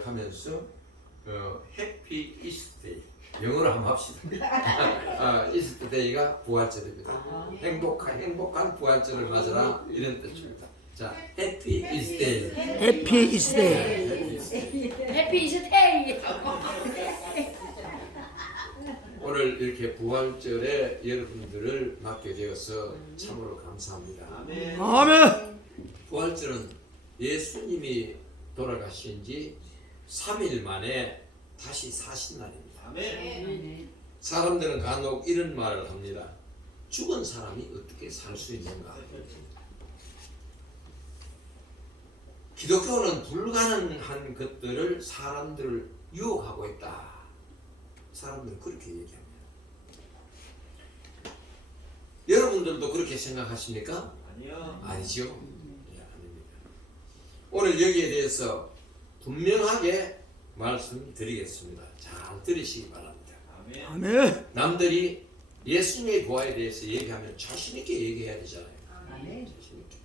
하면서 해피 이스트데이 영어로 한번 합시다. 이스트데이가 부활절입니다. 행복한 부활절을 맞으라 이런 뜻입니다. 자, 해피 이스트데이. 해피 이스데이. 해피 이스테이. 오늘 이렇게 부활절에 여러분들을 맡게 되어서 참으로 감사합니다. 아멘. 부활절은 예수님이 돌아가신 지 3일 만에 다시 사신 날입니다. 아멘. 사람들은 간혹 이런 말을 합니다. 죽은 사람이 어떻게 살 수 있는가? 기독교는 불가능한 것들을 사람들을 유혹하고 있다. 사람들은 그렇게 얘기합니다. 여러분들도 그렇게 생각하십니까? 아니요. 아니죠? 네, 아닙니다. 오늘 여기에 대해서 분명하게 말씀드리겠습니다. 잘 들으시기 바랍니다. 아멘. 아멘. 남들이 예수님의 부활에 대해서 얘기하면 자신 있게 얘기해야 되잖아요. 아멘. 자신 있게.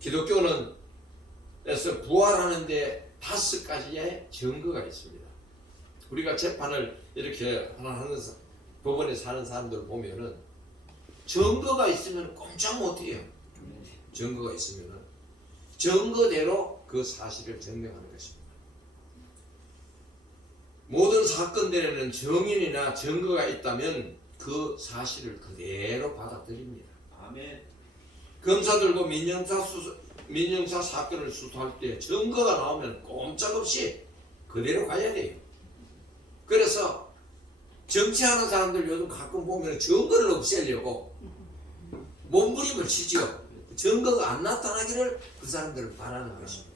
기독교는 그래서 부활하는데 5가지의 증거가 있습니다. 우리가 재판을 이렇게 하나 하는 법원에 사는 사람들 보면은 증거가 있으면 꼼짝 못해요. 증거가 있으면은 증거대로 그 사실을 증명하는 것입니다. 모든 사건들에는 정인이나 증거가 있다면 그 사실을 그대로 받아들입니다. 아멘. 검사들도 민형사 사건을 수사할 때 증거가 나오면 꼼짝없이 그대로 가야 돼요. 그래서 정치하는 사람들 요즘 가끔 보면 증거를 없애려고 몸부림을 치죠. 증거가 안 나타나기를 그 사람들은 바라는 것입니다.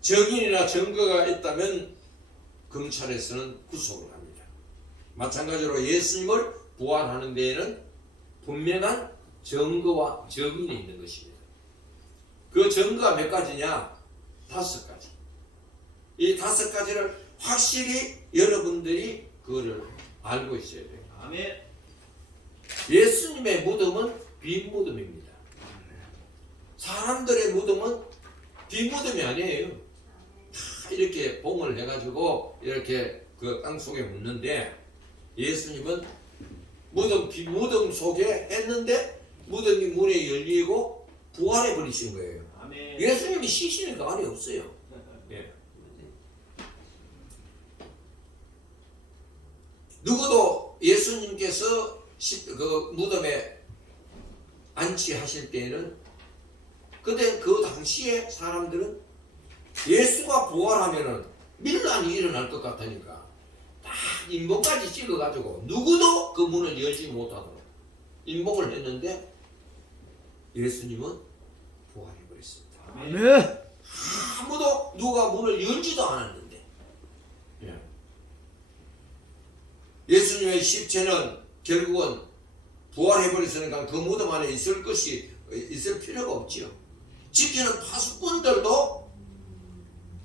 정인이나 증거가 있다면 검찰에서는 구속을 합니다. 마찬가지로 예수님을 부활하는 데에는 분명한 증거와 정인이 있는 것입니다. 그 증거가 몇 가지냐? 5가지. 이 5가지를 확실히 여러분들이 그거를 알고 있어야 돼요. 아멘. 예수님의 무덤은 빈 무덤입니다. 사람들의 무덤은 빈 무덤이 아니에요. 다 이렇게 봉을 해가지고 이렇게 그 땅 속에 묻는데 예수님은 무덤 속에 했는데 무덤이 문에 열리고 부활해 버리신 거예요. 아멘. 예수님이 쉬시는 가만이 없어요. 예. 누구도 예수님께서 그 무덤에 안치하실 때에는 그때 그 당시에 사람들은 예수가 부활하면은 밀란이 일어날 것 같으니까 딱 인봉까지 찍어가지고 누구도 그 문을 열지 못하도록 인봉을 했는데 예수님은 부활해버렸습니다. 아멘. 아무도 누가 문을 열지도 않았는데 예수님의 시체는 결국은 부활해버렸으니까 그 무덤 안에 있을 필요가 없지요. 지키는 파수꾼들도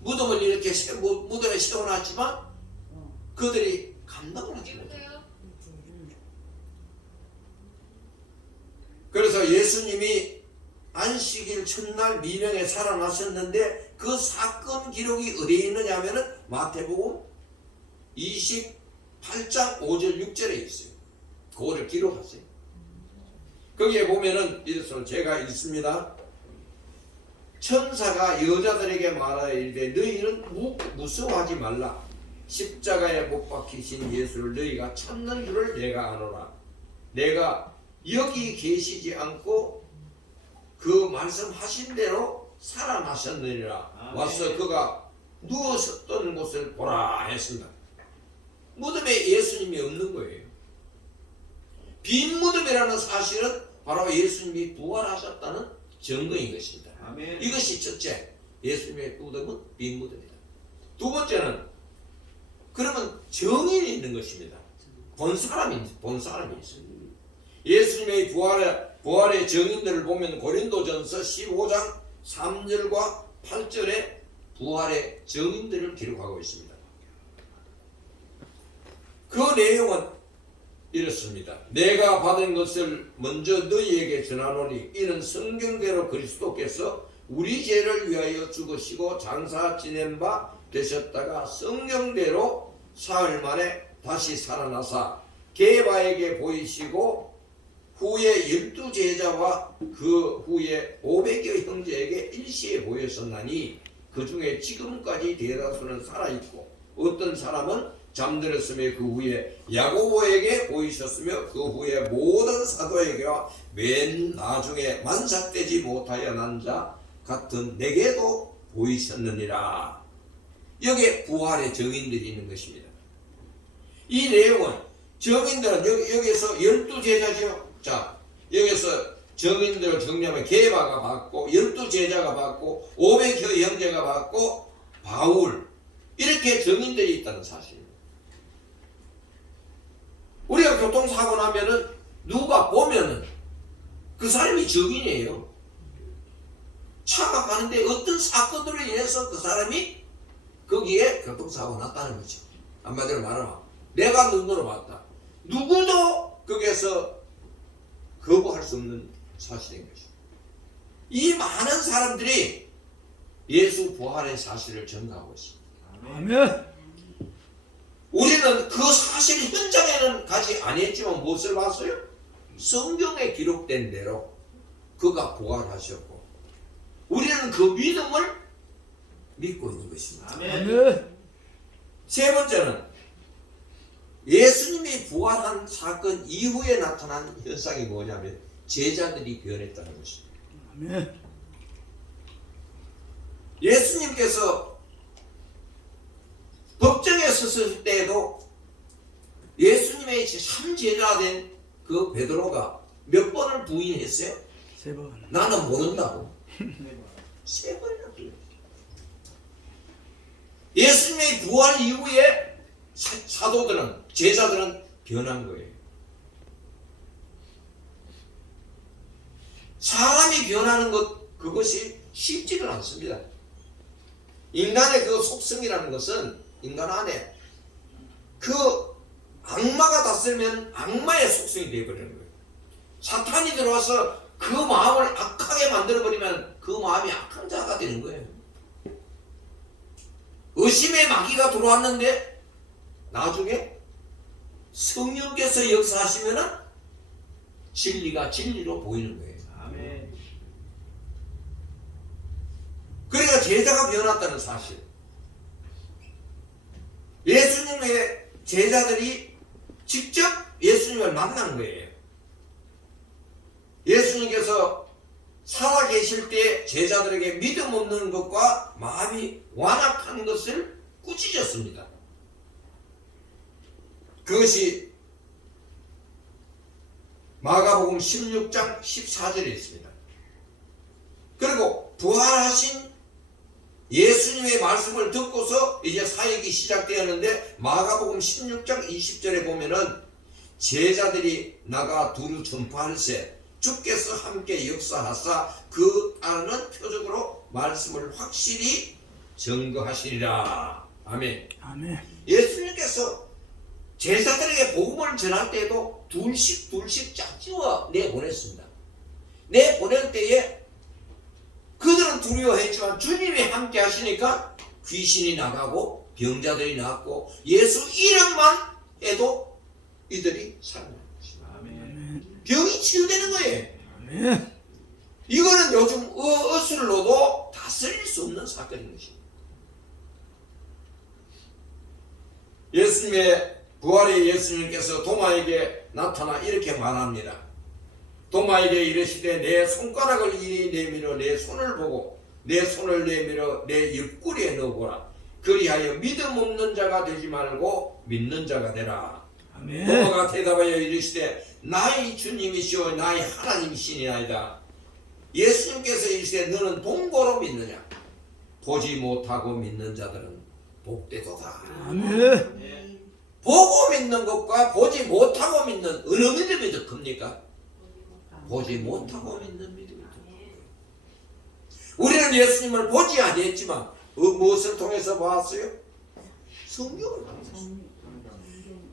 무덤을 이렇게 무덤에 세워놨지만 그들이 감당을 하지 못해요. 그래서 예수님이 안식일 첫날 미명에 살아나셨는데 그 사건 기록이 어디에 있느냐 하면은 마태복음 28장 5절 6절에 있어요. 그거를 기록하세요. 거기에 보면은 이렇습니다. 제가 읽습니다. 천사가 여자들에게 말하여 이르되 너희는 무서워하지 말라. 십자가에 못 박히신 예수를 너희가 찾는 줄을 내가 아노라. 내가 여기 계시지 않고 그 말씀하신 대로 살아나셨느니라. 와서 그가 누웠었던 곳을 보라 했습니다. 무덤에 예수님이 없는 거예요. 빈 무덤이라는 사실은 바로 예수님이 부활하셨다는 증거인 것입니다. 아멘. 이것이 첫째, 예수님의 무덤은 빈 무덤이다. 두 번째는 그러면 정인이 있는 것입니다. 본 사람이 있어요. 예수님의 부활의 정인들을 보면 고린도전서 15장 3절과 8절에 부활의 정인들을 기록하고 있습니다. 그 내용은 이렇습니다. 내가 받은 것을 먼저 너희에게 전하노니 이는 성경대로 그리스도께서 우리 죄를 위하여 죽으시고 장사 지낸 바 되셨다가 성경대로 사흘 만에 다시 살아나사 게바에게 보이시고 후에 12제자와 그 후에 500여 형제에게 일시에 보였었나니 그 중에 지금까지 대다수는 살아있고 어떤 사람은 잠들었으며 그 후에 야고보에게 보이셨으며 그 후에 모든 사도에게와 맨 나중에 만삭되지 못하여 난 자 같은 내게도 보이셨느니라. 여기에 부활의 증인들이 있는 것입니다. 이 내용은 증인들은 여기서 12제자죠. 자, 여기서 증인들을 정리하면 게바가 받고 12제자가 받고 500여 형제가 받고 바울 이렇게 증인들이 있다는 사실입니다. 우리가 교통사고 나면은 누가 보면은 그 사람이 증인이에요. 차가 가는데 어떤 사건으로 인해서 그 사람이 거기에 교통사고 났다는 거죠. 한마디로 말하면 내가 눈으로 봤다. 누구도 거기에서 거부할 수 없는 사실인 것이죠. 이 많은 사람들이 예수 부활의 사실을 전가하고 있습니다. 아멘. 우리는 그 사실 현장에는 가지 아니했지만 무엇을 봤어요? 성경에 기록된 대로 그가 부활하셨고 우리는 그 믿음을 믿고 있는 것입니다. 아멘. 세 번째는 예수님이 부활한 사건 이후에 나타난 현상이 뭐냐면 제자들이 변했다는 것입니다. 아멘. 예수님께서 법정에 섰을 때에도 예수님의 3제자가 된 그 베드로가 몇 번을 부인했어요? 3번. 나는 모른다고. 3번이나 부인했어요. 예수님의 부활 이후에 사도들은 제자들은 변한 거예요. 사람이 변하는 것 그것이 쉽지는 않습니다. 인간의 그 속성이라는 것은 인간 안에 그 악마가 다스리면 악마의 속성이 되어버리는 거예요. 사탄이 들어와서 그 마음을 악하게 만들어버리면 그 마음이 악한 자가 되는 거예요. 의심의 마귀가 들어왔는데 나중에 성령께서 역사하시면 진리가 진리로 보이는 거예요. 아멘. 그러니까 제자가 변했다는 사실. 예수님의 제자들이 직접 예수님을 만난 거예요. 예수님께서 살아계실 때 제자들에게 믿음 없는 것과 마음이 완악한 것을 꾸짖었습니다. 그것이 마가복음 16장 14절에 있습니다. 그리고 부활하신 예수님의 말씀을 듣고서 이제 사역이 시작되었는데 마가복음 16장 20절에 보면은 제자들이 나가 두루 전파할세 주께서 함께 역사하사 그 따르는 표적으로 말씀을 확실히 증거하시리라. 아멘. 아멘. 예수님께서 제자들에게 복음을 전할 때에도 둘씩 짝지어 내보냈습니다. 내보낼 때에 그들은 두려워했지만 주님이 함께 하시니까 귀신이 나가고 병자들이 나았고 예수 이름만 해도 이들이 살아나는 것입니다. 아멘. 병이 치유되는 거예요. 아멘. 이거는 요즘 어술로도 다스릴 수 없는 사건인 것입니다. 예수님의 부활의 예수님께서 도마에게 나타나 이렇게 말합니다. 도마에게 이르시되 내 손가락을 이리 내밀어 내 손을 보고 내 손을 내밀어 내 옆구리에 넣어보라. 그리하여 믿음 없는 자가 되지 말고 믿는 자가 되라. 아멘. 도마가 대답하여 이르시되 나의 주님이시오 나의 하나님이시니이다. 예수님께서 이르시되 너는 본고로 믿느냐? 보지 못하고 믿는 자들은 복되도다. 아멘. 보고 믿는 것과 보지 못하고 믿는 어느 믿음이 더 큽니까? 보지 못하고 믿는 믿음이 더 큽니다. 우리는 예수님을 보지 아니했지만 무엇을 통해서 봤어요? 성경을 통해서.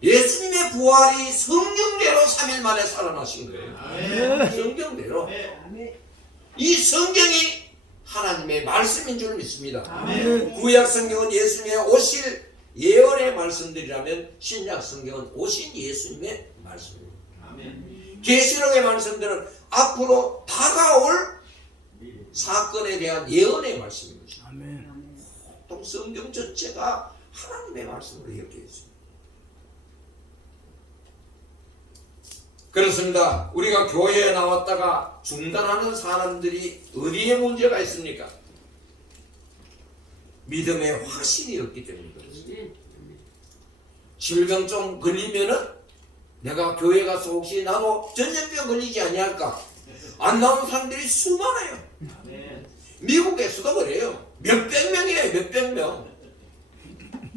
예수님의 부활이 성경대로 3일 만에 살아나신 거예요. 아멘. 성경대로. 아멘. 이 성경이 하나님의 말씀인 줄 믿습니다. 아멘. 구약 성경은 예수님의 오실 예언의 말씀들이라면 신약 성경은 오신 예수님의 말씀입니다. 계시록의 말씀들은 앞으로 다가올 사건에 대한 예언의 말씀인 것입니다. 아멘. 보통 성경 전체가 하나님의 말씀으로 엮여 있습니다. 그렇습니다. 우리가 교회에 나왔다가 중단하는 사람들이 어디에 문제가 있습니까? 믿음의 확신이 없기 때문에 그렇습니다. 질병 좀 걸리면은 내가 교회 가서 혹시 나도 전염병 걸리지 아니할까? 안 나온 사람들이 수많아요. 미국에서도 그래요. 몇백 명이에요. 몇백 명.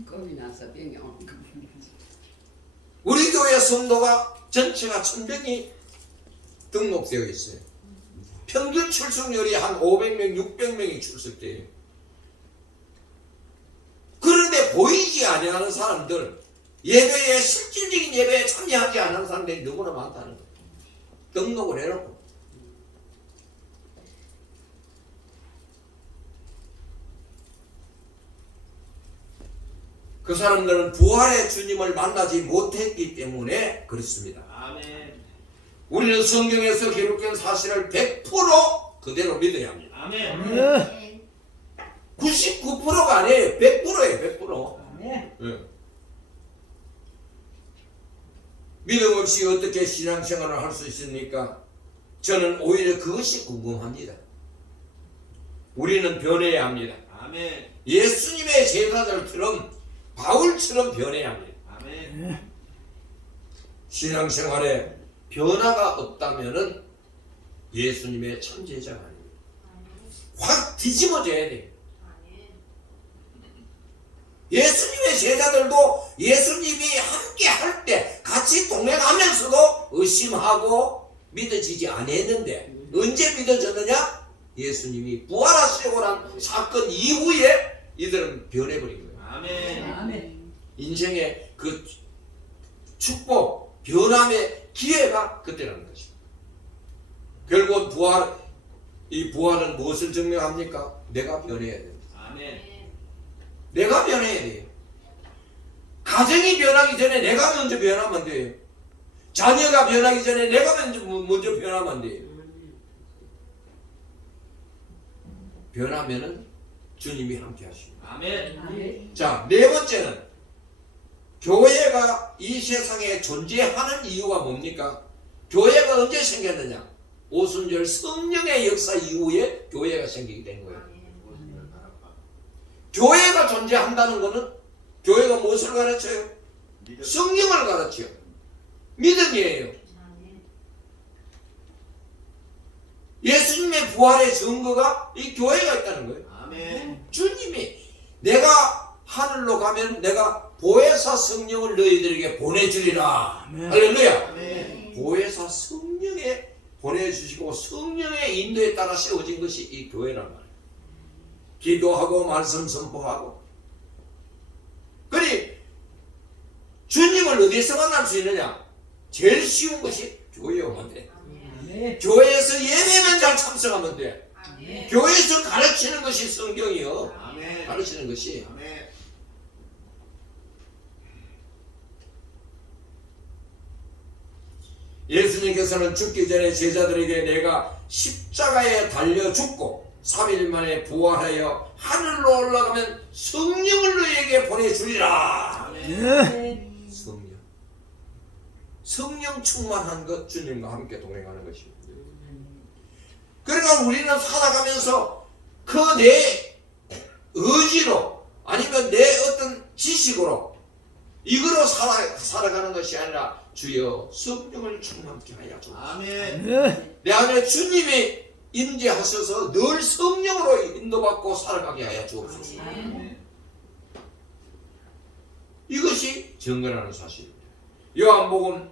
겁이 나서 병이 온 거. 우리 교회 성도가 전체가 1000명이 등록되어 있어요. 평균 출석률이 한 500명, 600명이 출석돼요. 그런데 보이지 아니하는 사람들, 예배에 실질적인 예배에 참여하지 않은 사람들이 너무나 많다는 거예요. 등록을 해놓고. 그 사람들은 부활의 주님을 만나지 못했기 때문에 그렇습니다. 아멘. 우리는 성경에서 기록된 사실을 100% 그대로 믿어야 합니다. 아멘. 아멘. 99%가 아니에요. 100%예요. 100%. 아멘. 예. 믿음 없이 어떻게 신앙생활을 할 수 있습니까? 저는 오히려 그것이 궁금합니다. 우리는 변해야 합니다. 아멘. 예수님의 제자들처럼 바울처럼 변해야 합니다. 아멘. 신앙생활에 변화가 없다면은 예수님의 참제자가 아닙니다. 확 뒤집어져야 돼요. 예수님의 제자들도 예수님이 함께 할 때 같이 동행하면서도 의심하고 믿어지지 않았는데 언제 믿어졌느냐? 예수님이 부활하시고 난 사건 이후에 이들은 변해버린 거예요. 아멘. 아멘. 인생의 그 축복, 변함의 기회가 그때라는 것입니다. 결국 이 부활은 무엇을 증명합니까? 내가 변해야 됩니다. 아멘. 내가 변해야 돼요. 가정이 변하기 전에 내가 먼저 변하면 돼요. 자녀가 변하기 전에 내가 먼저 변하면 돼요. 변하면은 주님이 함께 하십니다. 아멘. 아멘. 자, 네 번째는 교회가 이 세상에 존재하는 이유가 뭡니까? 교회가 언제 생겼느냐? 오순절 성령의 역사 이후에 교회가 생기게 된 거예요. 교회가 존재한다는 것은 교회가 무엇을 가르쳐요? 성령을 가르쳐요. 믿음이에요. 예수님의 부활의 증거가 이 교회가 있다는 거예요. 아멘. 주님이 내가 하늘로 가면 내가 보혜사 성령을 너희들에게 보내주리라. 아멘. 할렐루야. 아멘. 보혜사 성령에 보내주시고 성령의 인도에 따라 세워진 것이 이 교회란 말이에요. 기도하고 말씀 선포하고. 그리 주님을 어디서 만날 수 있느냐? 제일 쉬운 것이 교회에 오면 돼. 아멘. 교회에서 예배만 잘 참석하면 돼. 아멘. 교회에서 가르치는 것이 성경이요. 아멘. 가르치는 것이. 아멘. 예수님께서는 죽기 전에 제자들에게 내가 십자가에 달려 죽고 3일 만에 부활하여 하늘로 올라가면 성령을 너희에게 보내주리라. 예. 성령. 성령 충만한 것 주님과 함께 동행하는 것입니다. 그러니까 우리는 살아가면서 그 내 의지로 아니면 내 어떤 지식으로 이거로 살아가는 것이 아니라 주여 성령을 충만케 하여 주옵소서. 아멘. 예. 내 안에 주님이 임재하셔서 늘 성령으로 인도받고 살아가게 하여 주옵소서. 아멘. 이것이 정근하는 사실입니다. 요한복음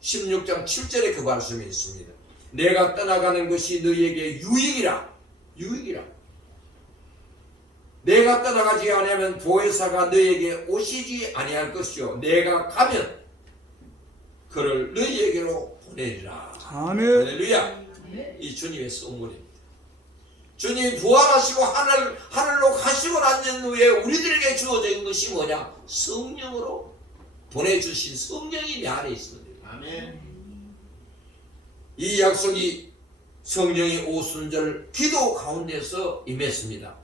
16장 7절에 그 말씀이 있습니다. 내가 떠나가는 것이 너희에게 유익이라. 유익이라. 내가 떠나가지 아니하면 보혜사가 너희에게 오시지 아니할 것이요 내가 가면 그를 너희에게로 보내리라. 아멘. 할렐루야. 아멘. 이 주님의 선물입니다. 주님이 부활하시고 하늘로 가시고 난 후에 우리들에게 주어진 것이 뭐냐? 성령으로 보내주신 성령이 내 안에 있으면 돼요. 아멘. 이 약속이 성령의 오순절 기도 가운데서 임했습니다.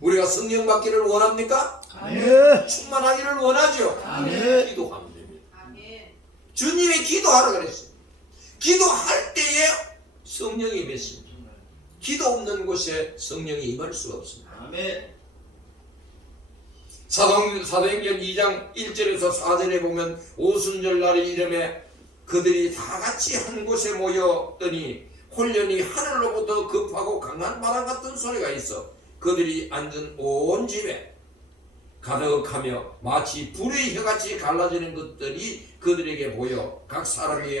우리가 성령 받기를 원합니까? 아멘. 충만하기를 원하죠. 아멘. 기도하면 됩니다. 아멘. 주님이 기도하라 그랬어요. 기도할 때에 성령이 임했습니다. 기도 없는 곳에 성령이 임할 수가 없습니다. 아멘. 사도행전 2장 1절에서 4절에 보면 오순절 날의 이름에 그들이 다 같이 한 곳에 모였더니 홀련히 하늘로부터 급하고 강한 바람 같은 소리가 있어 그들이 앉은 온 집에 가득하며 마치 불의 혀같이 갈라지는 것들이 그들에게 보여 각 사람이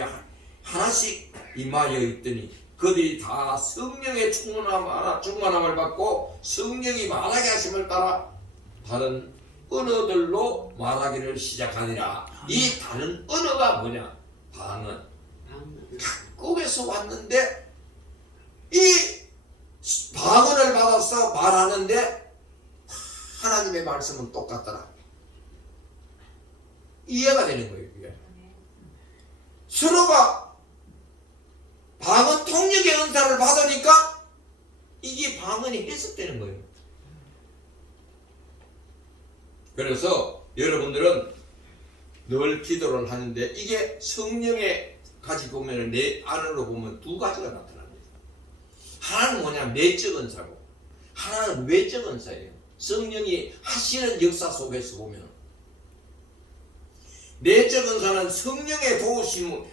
하나씩 임하여 있더니 그들이 다 성령의 충만함을 받고 성령이 말하게 하심을 따라 다른 언어들로 말하기를 시작하니라. 이 다른 언어가 뭐냐? 방언. 각국에서 왔는데 이 방언을 받아서 말하는데 하나님의 말씀은 똑같더라. 이해가 되는 거예요. 이게. 서로가 방언 통역의 은사를 받으니까 이게 방언이 해석되는 거예요. 그래서 여러분들은 늘 기도를 하는데 이게 성령에 같이 보면 내 안으로 보면 두 가지가 나타납니다. 하나는 뭐냐? 내적 은사고 하나는 외적 은사예요. 성령이 하시는 역사 속에서 보면 내적 은사는 성령의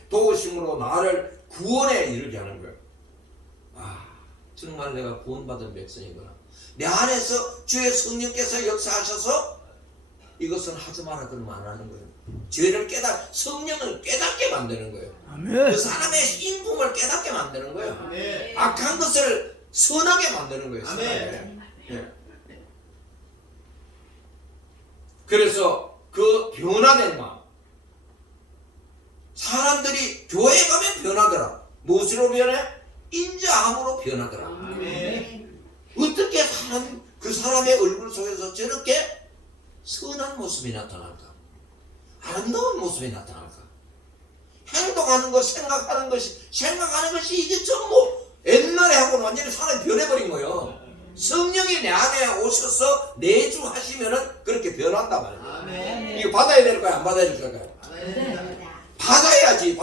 도우심으로 나를 구원에 이르게 하는 거예요. 아, 정말 내가 구원받은 백성이구나. 내 안에서 주의 성령께서 역사하셔서 이것은 하지 마라 그러면 안 하는 거예요. 죄를 성령을 깨닫게 만드는 거예요. 그 사람의 인품을 깨닫게 만드는 거예요. 아멘. 악한 것을 선하게 만드는 거예요. 아멘. 예. 그래서 그 변화된 마음 사람들이 교회 가면 변하더라. 무엇으로 변해? 인자함으로 변하더라. 아멘. 어떻게 그 사람의 얼굴 속에서 저렇게 선한 모습이 나타날까? 아름다운 모습이 나타날까? 행동하는 것, 생각하는 것이 이게 전부 옛날에 하고는 완전히 사람이 변해버린 거예요. 성령이 내 안에 오셔서 내주하시면은 그렇게 변한단 말이에요. 아멘. 이거 받아야 될 거야, 안 받아야 될 거야? 아멘. 받아야지.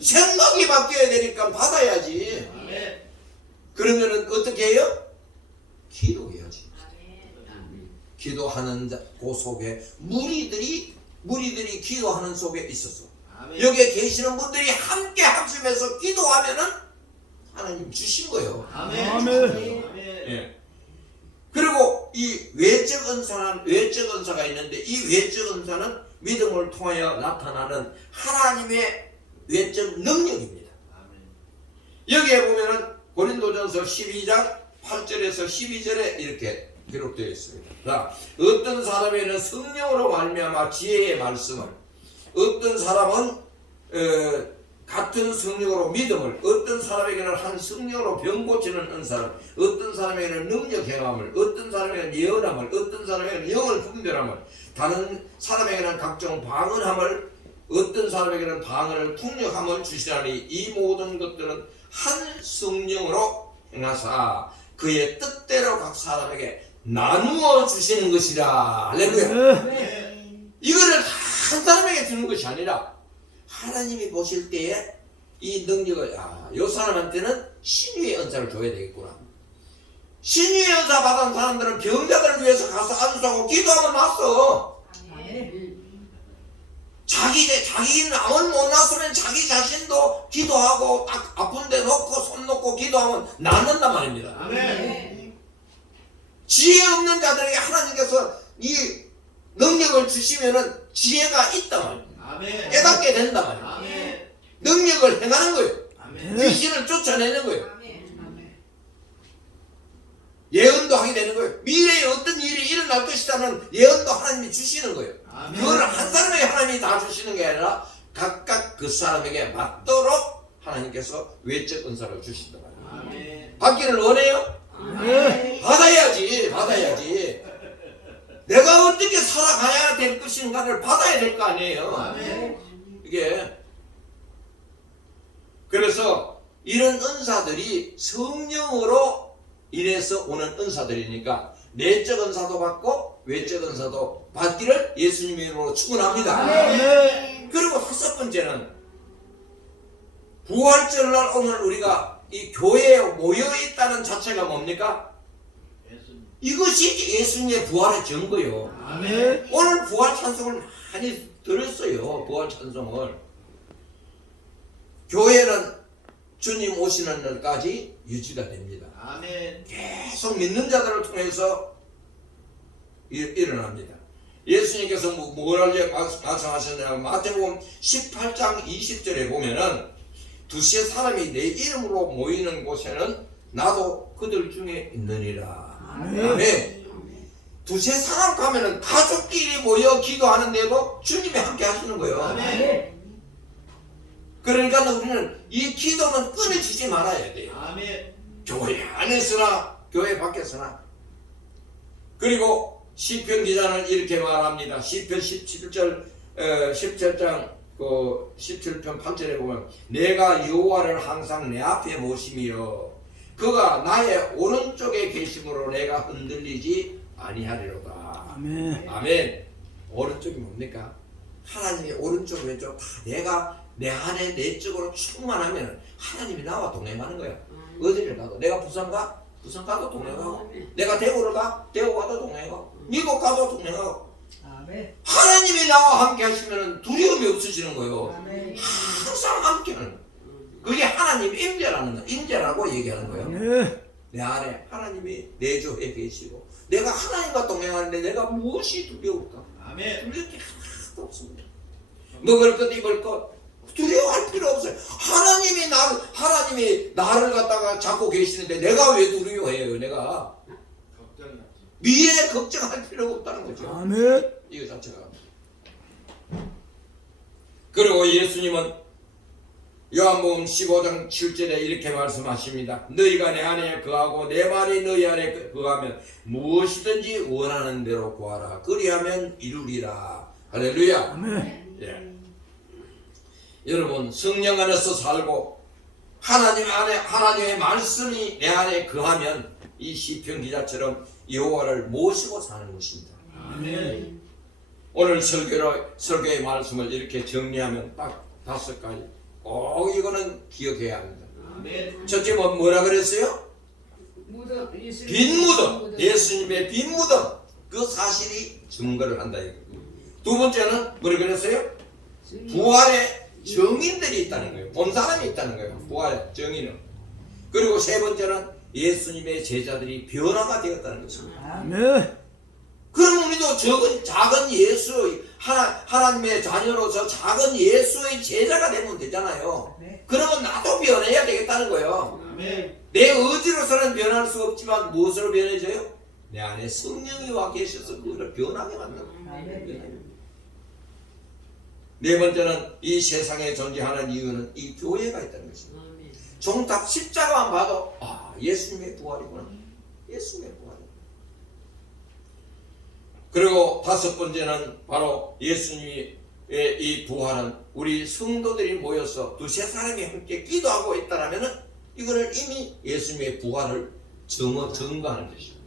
생각이 바뀌어야 되니까 받아야지. 아멘. 그러면은 어떻게 해요? 기도해야지. 아멘. 기도하는 그 속에 무리들이 기도하는 속에 있었어. 아멘. 여기에 계시는 분들이 함께 합심해서 기도하면은 하나님 주신 거예요. 아멘. 아멘. 예. 그리고 이 외적 은사가 있는데 이 외적 은사는 믿음을 통하여 나타나는 하나님의 외적 능력입니다. 아멘. 여기에 보면은 고린도전서 12장 8절에서 12절에 이렇게 기록되어 있습니다. 자, 어떤 사람에는 성령으로 말미암아 지혜의 말씀을, 어떤 사람은 같은 성령으로 믿음을, 어떤 사람에게는 한 성령으로 병 고치는 은사를, 어떤 사람에게는 능력 행함을, 어떤 사람에게는 예언함을, 어떤 사람에게는 영을 분별함을, 다른 사람에게는 각종 방언함을, 어떤 사람에게는 방언을 통역함을 주시라니 이 모든 것들은 한 성령으로 행하사 그의 뜻대로 각 사람에게 나누어 주시는 것이라. 할렐루야. 아멘. 이거를 다 한 사람에게 주는 것이 아니라 하나님이 보실 때에 이 능력을 이 사람한테는 신유의 은사를 줘야 되겠구나. 신유의 은사 받은 사람들은 병자들을 위해서 가서 안수하고 기도하면 낫어. 아멘. 자기는 아무 못 났으면 자기 자신도 기도하고 딱 아픈 데 놓고 손 놓고 기도하면 낫는단 말입니다. 아멘. 지혜 없는 자들에게 하나님께서 이 능력을 주시면은 지혜가 있단 말이에요. 아멘. 깨닫게 된단 말이에요. 아멘. 능력을 행하는 거예요. 아멘. 귀신을 쫓아내는 거예요. 아멘. 예언도 하게 되는 거예요. 미래에 어떤 일이 일어날 것이라는 예언도 하나님이 주시는 거예요. 아멘. 그거를 한 사람에게 하나님이 다 주시는 게 아니라 각각 그 사람에게 맞도록 하나님께서 외적 은사를 주신단 말이에요. 아멘. 받기를 원해요? 아멘. 받아야지. 내가 어떻게 살아가야 될 것인가를 받아야 될 거 아니에요. 아멘. 이게 그래서 이런 은사들이 성령으로 인해서 오는 은사들이니까 내적 은사도 받고 외적 은사도 받기를 예수님의 이름으로 축원합니다. 아멘. 그리고 다섯 번째는 부활절날 오늘 우리가 이 교회에 모여 있다는 자체가 뭡니까? 이것이 예수님의 부활의 증거요. 아멘. 오늘 부활 찬송을 많이 들었어요. 부활 찬송을. 교회는 주님 오시는 날까지 유지가 됩니다. 아멘. 계속 믿는 자들을 통해서 일어납니다. 예수님께서 뭐라고 말씀하셨냐면 마태복음 18장 20절에 보면은 두세 사람이 내 이름으로 모이는 곳에는 나도 그들 중에 있느니라. 아멘. 두세 사람 가면은 가족끼리 모여 기도하는데도 주님이 함께 하시는 거예요. 아멘. 그러니까 우리는 이 기도는 끊어지지 말아야 돼요. 아멘. 교회 안에서나 교회 밖에서나. 그리고 시편 기자는 이렇게 말합니다. 시편 17절 17장 17편 8절에 보면 내가 여호와를 항상 내 앞에 모심이여 그가 나의 오른쪽에 계심으로 내가 흔들리지 아니하리로다. 아멘. 아멘. 오른쪽이 뭡니까? 하나님의 오른쪽 왼쪽 다 내가 내 안에 내적으로 충만하면 하나님이 나와 동행하는 거야. 어디를 가도 내가 부산 가도 동행하고 내가 대구를 가 대구 가도 동행하고 미국 가도 동행하고 아멘. 하나님이 나와 함께 하시면 두려움이 없으시는 거예요. 아멘. 항상 함께하는 거예요. 그게 하나님 임재라고 얘기하는 거예요. 내 안에 하나님이 내주해 계시고 내가 하나님과 동행하는데 내가 무엇이 두려울까? 아멘. 두려울 게 하나도 없습니다. 먹을 것 입을 것 두려워할 필요 없어요. 하나님이 나를 갖다가 잡고 계시는데 내가 왜 두려워해요? 내가 걱정이 없지. 미래에 걱정할 필요가 없다는 거죠. 아멘. 이거 자체가. 그리고 예수님은 요한복음 15장 7절에 이렇게 말씀하십니다. 너희가 내 안에 거하고 내 말이 너희 안에 거하면 무엇이든지 원하는 대로 구하라. 그리하면 이루리라. 할렐루야. 아멘. 예. 여러분 성령 안에서 살고 하나님 안에 하나님의 말씀이 내 안에 거하면 이 시편 기자처럼 여호와를 모시고 사는 것입니다. 아멘. 오늘 설교의 말씀을 이렇게 정리하면 딱 5가지. 꼭 이거는 기억해야 합니다. 아멘. 첫째 뭐라 그랬어요? 무덤. 빈 무덤. 예수님의 빈 무덤. 그 사실이 증거를 한다. 두 번째는 뭐라 그랬어요? 부활의 증인들이 있다는 거예요. 본 사람이 있다는 거예요. 부활의 증인은. 그리고 세 번째는 예수님의 제자들이 변화가 되었다는 것입니다. 아멘. 그럼 우리도 작은 예수 하나님의 자녀로서 작은 예수의 제자가 되면 되잖아요. 네. 그러면 나도 변해야 되겠다는 거예요. 아멘. 내 의지로서는 변할 수 없지만 무엇으로 변해져요? 내 안에 성령이 와 계셔서 그거를 변하게 만든다. 아멘. 네 번째는 이 세상에 존재하는 이유는 이 교회가 있다는 것입니다. 종탑 십자가만 봐도 예수님의 부활이구나. 예수님의 부활. 그리고 다섯 번째는 바로 예수님의 이 부활은 우리 성도들이 모여서 두세 사람이 함께 기도하고 있다라면은 이거는 이미 예수님의 부활을 증거하는 것이죠.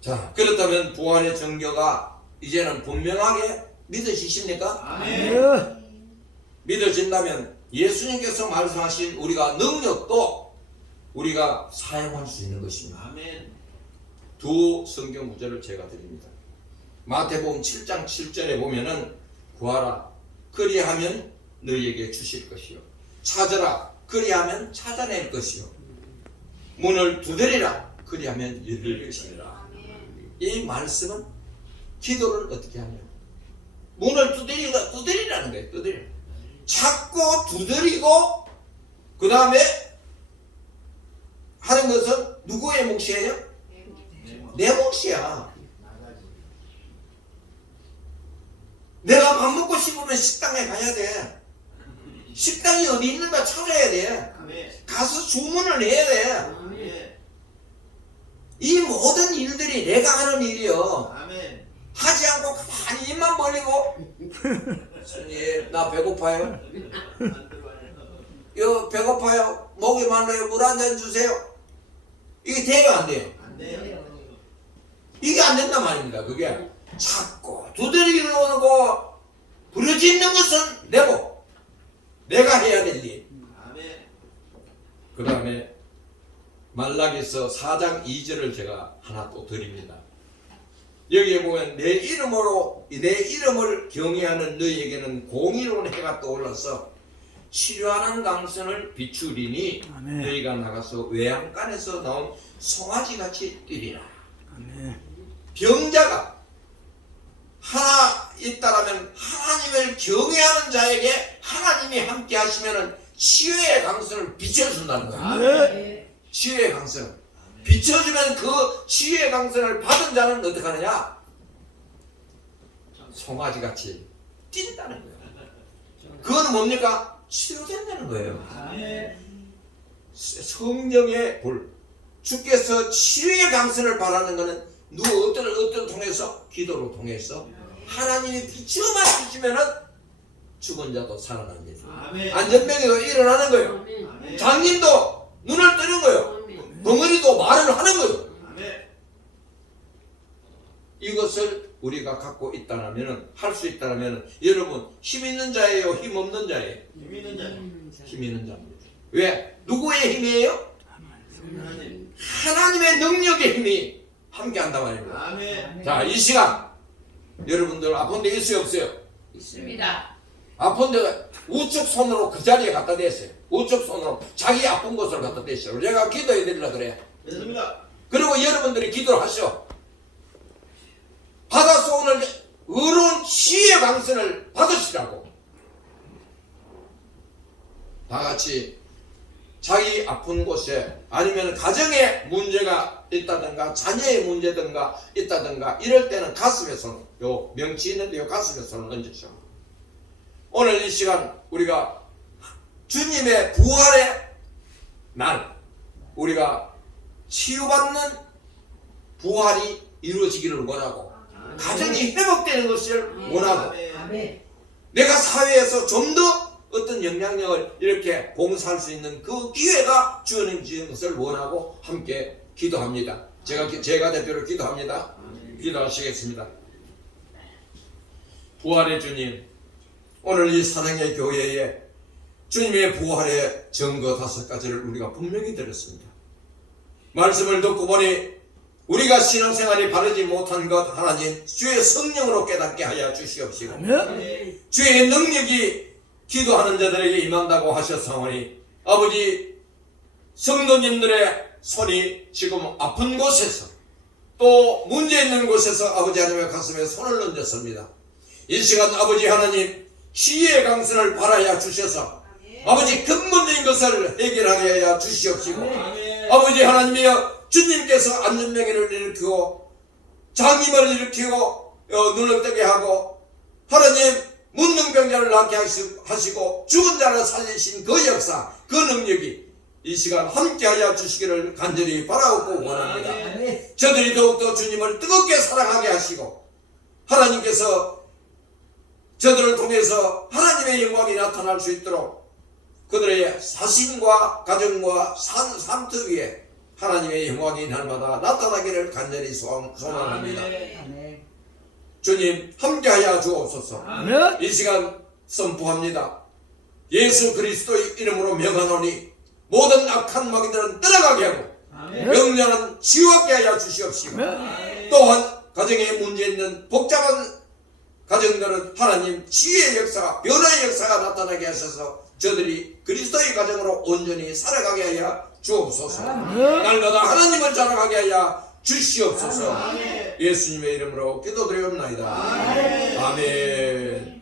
자, 그렇다면 부활의 증거가 이제는 분명하게 믿어지십니까? 아멘. 믿어진다면 예수님께서 말씀하신 우리가 능력도 우리가 사용할 수 있는 것입니다. 아멘. 두 성경 구절을 제가 드립니다. 마태복음 7장 7절에 보면은 구하라 그리하면 너희에게 주실 것이요 찾으라 그리하면 찾아낼 것이요 문을 두드리라 그리하면 열릴 것이니라. 이 말씀은 기도를 어떻게 하냐? 문을 두드리라는 거예요. 두드리라. 찾고 두드리고 그 다음에 하는 것은 누구의 몫이에요? 내 몫이야. 내가 밥 먹고 싶으면 식당에 가야 돼. 식당이 어디 있는가 찾아야 돼. 아멘. 주문을 해야 돼. 아멘. 이 모든 일들이 내가 하는 일이요. 아멘. 하지 않고 가만히 입만 벌리고 스님 나 배고파요. 안 들어와요. 요 배고파요. 목이 말라요. 물 한 잔 주세요. 이게 돼요 안 돼요? 안 돼요. 이게 안 된단 말입니다. 그게 자꾸 두드리기를 오고 부르짖는 것은 내고 내가 해야 될 일. 아멘. 그 다음에 말라기서 4장 2절을 제가 하나 또 드립니다. 여기에 보면 내 이름을 경외하는 너희에게는 공의로운 해가 떠올라서 치료하는 강선을 비추리니 아멘. 너희가 나가서 외양간에서 나온 송아지같이 뛰리라. 아멘. 병자가 하나 있다라면 하나님을 경외하는 자에게 하나님이 함께 하시면은 치유의 강선을 비춰준다는 거예요. 아멘. 치유의 강선 비춰주면 그 치유의 강선을 받은 자는 어떻게 하느냐? 송아지같이 뛴다는 거예요. 그건 뭡니까? 치료된다는 거예요. 아멘. 성령의 볼. 주께서 치유의 강선을 바라는 것은 어떤 통해서? 기도로 통해서 하나님이 비추어만 주시면은 죽은 자도 살아납니다. 아멘. 안전병이도 일어나는 거예요. 아멘. 장님도 눈을 뜨는 거예요. 덩어리도 말을 하는 거예요. 아멘. 이것을 우리가 갖고 있다라면은 할 수 있다라면은 여러분 힘 있는 자예요, 힘 없는 자예요? 힘 있는 자. 힘 있는 자입니다. 왜? 누구의 힘이에요? 하나님. 하나님의 능력의 힘이 함께한단 말입니다. 아멘. 자, 이 시간 여러분들 아픈 데 있어요, 없어요? 있습니다. 아픈 데가 우측 손으로 그 자리에 갖다 대세요. 우측 손으로 자기 아픈 곳을 갖다 대세요. 제가 기도해 드리려 그래. 됐습니다. 그리고 여러분들이 기도를 하시오. 받아서 오늘 의로운 치유의 강선을 받으시라고. 다 같이 자기 아픈 곳에 아니면 가정에 문제가 있다든가 자녀의 문제든가 있다든가 이럴 때는 가슴에 손, 요 명치 있는데 요 가슴에 손을 얹으시오. 오늘 이 시간 우리가 주님의 부활의 날 우리가 치유받는 부활이 이루어지기를 원하고 가정이 회복되는 것을 원하고 아멘. 내가 사회에서 좀 더 어떤 영향력을 이렇게 봉사할 수 있는 그 기회가 주어지는 것을 원하고 함께 기도합니다. 제가 대표로 기도합니다. 기도하시겠습니다. 부활의 주님, 오늘 이 사랑의 교회에 주님의 부활의 증거 5가지를 우리가 분명히 들었습니다. 말씀을 듣고 보니 우리가 신앙생활이 바르지 못한 것 하나님 주의 성령으로 깨닫게 하여 주시옵시고 아멘. 주의 능력이 기도하는 자들에게 임한다고 하셨사오니 아버지 성도님들의 손이 지금 아픈 곳에서 또 문제 있는 곳에서 아버지 하나님의 가슴에 손을 얹었습니다. 이 시간 아버지 하나님 치유의 강선을 바라야 주셔서 아버지 근본적인 것을 해결하게 하여 주시옵시고 아멘. 아버지 하나님이여 주님께서 안전병을 일으키고 장님을 일으키고 눈을 뜨게 하고 하나님 문둥병자를 낫게 하시고 죽은 자를 살리신 그 역사 그 능력이 이 시간 함께하여 주시기를 간절히 바라옵고 원합니다. 아멘. 저들이 더욱더 주님을 뜨겁게 사랑하게 하시고 하나님께서 저들을 통해서 하나님의 영광이 나타날 수 있도록 그들의 사신과 가정과 삶터 위에 하나님의 영광이 날마다 나타나기를 간절히 소망합니다. 아멘. 주님 함께하여 주옵소서. 아멘. 이 시간 선포합니다. 예수 그리스도의 이름으로 명하노니 모든 악한 마귀들은 떠나가게 하고 아멘. 명령은 치유하게 하여 주시옵시고 또한 가정에 문제 있는 복잡한 가정들은 하나님 치유의 역사가 변화의 역사가 나타나게 하셔서 저들이 그리스도의 가정으로 온전히 살아가게 하여 주옵소서. 날마다 하나님을 자랑하게 하여 주시옵소서. 예수님의 이름으로 기도드리옵나이다. 아멘.